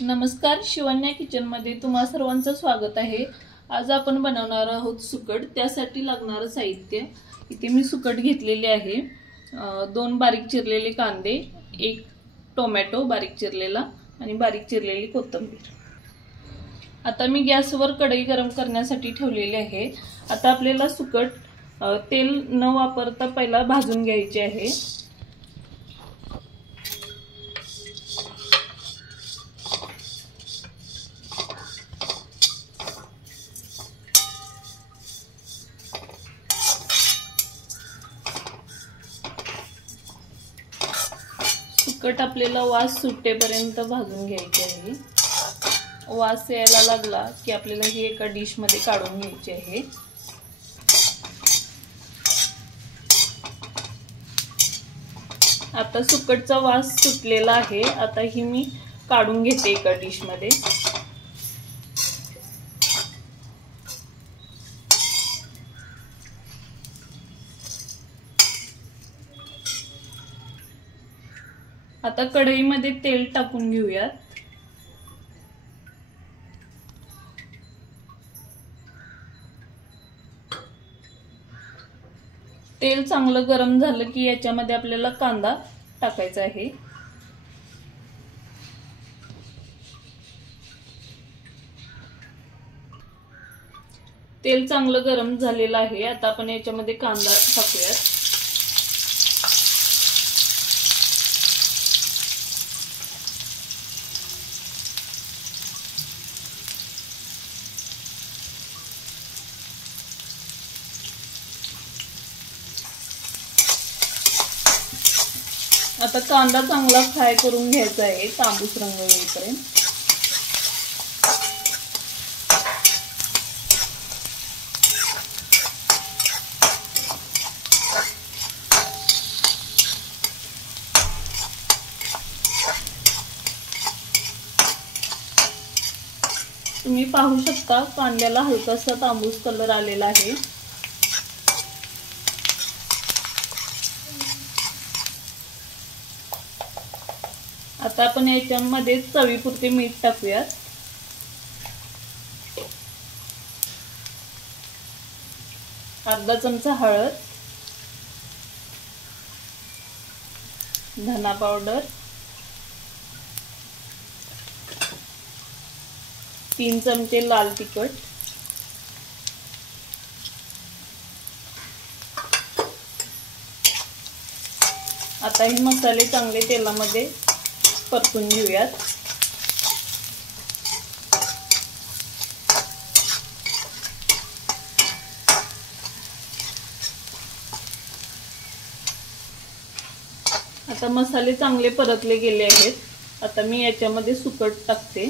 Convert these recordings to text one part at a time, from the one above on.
नमस्कार, शिवन्या किचन मध्ये तुम्हा सर्वांचं स्वागत आहे। आज आपण बनवणार आहोत सुकट। त्यासाठी लागणारे साहित्य इथे मी सुकट घेतलेले आहे। 2 बारीक चिरलेले कांदे, 1 टोमॅटो बारीक चिरलेला आणि बारीक चिरलेली कोथिंबीर। आता मी गॅसवर कढई गरम करण्यासाठी ठेवलेली आहे। आता आपल्याला सुकट तेल न वापरता पहिला भाजून घ्यायचे आहे। सुकट आपल्याला वास सुटेपर्यंत भाजून घ्यायचे आहे। वास यायला लागला की आपल्याला ही एका डिश मध्ये काढून घ्यायची आहे। आता सुकटचा वास सुटलेला आहे। आता ही मी काढून घेते एका डिश मध्ये। आता कढईमध्ये तेल टाकून घेऊयात। तेल चांगलं गरम झालं की याच्यामध्ये आपल्याला कांदा टाकायचा आहे। तेल चांगलं गरम झालेलं आहे। आता आपण याच्यामध्ये कांदा टाकूयात। आता कांदा चांगला फ्राय करून घ्यायचा आहे तांबूस रंग येईपर्यंत। तुम्ही पाहू शकता कांद्याला हलकासा तांबूस कलर आलेला आहे। आता आपण याच्यामध्ये चवीपुरते मीठ टाकूयात। अर्धा चमचा हळद, धना पावडर, 3 चमचे लाल तिखट, आता हे मसाले चांगले तेलामध्ये परतून घेऊयात। आता मसाले चांगले परतले गेले आहेत। आता मी याच्यामध्ये सुकट टाकते।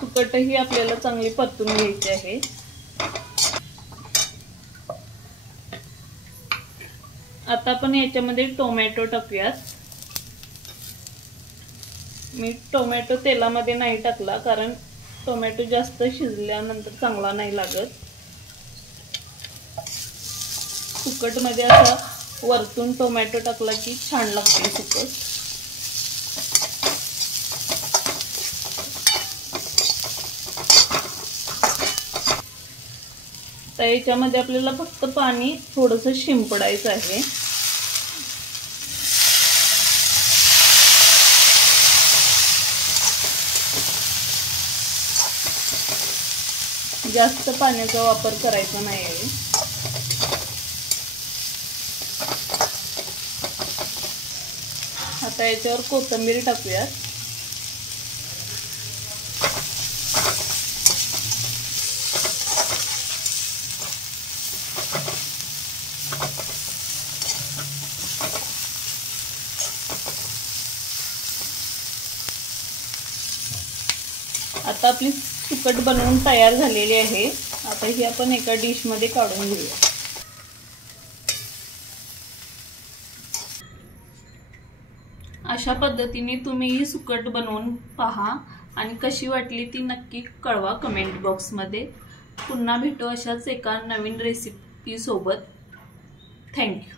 सुकट ही आपल्याला चांगली परतून घ्यायची आहे। आता आपण याच्यामध्ये टोमॅटो टाकूयात। मी टोमॅटो तेलामध्ये नाही टाकला कारण टोमॅटो जास्त शिजल्यानंतर चांगला नाही लागत। सुकट मध्ये असा वरतून टोमॅटो टाकला की छान लागते सुकट। तर याच्यामध्ये आपल्याला फक्त पाणी थोडंसं शिंपडायचं आहे। जास्त पाण्याचा वापर करायचा नाही आहे। आता याच्यावर कोथिंबीर टाकूयात। आता आपली सुकट बनवून तयार झालेली आहे। आता ही आपण एका डिश मध्ये काढून घेऊया। अशा पद्धतीने तुम्ही ही सुकट बनवून पहा आणि कशी वाटली ती नक्की कळवा कमेंट बॉक्स मध्ये। पुन्हा भेटू अशाच एका नवीन रेसिपी सोबत. थँक्यू.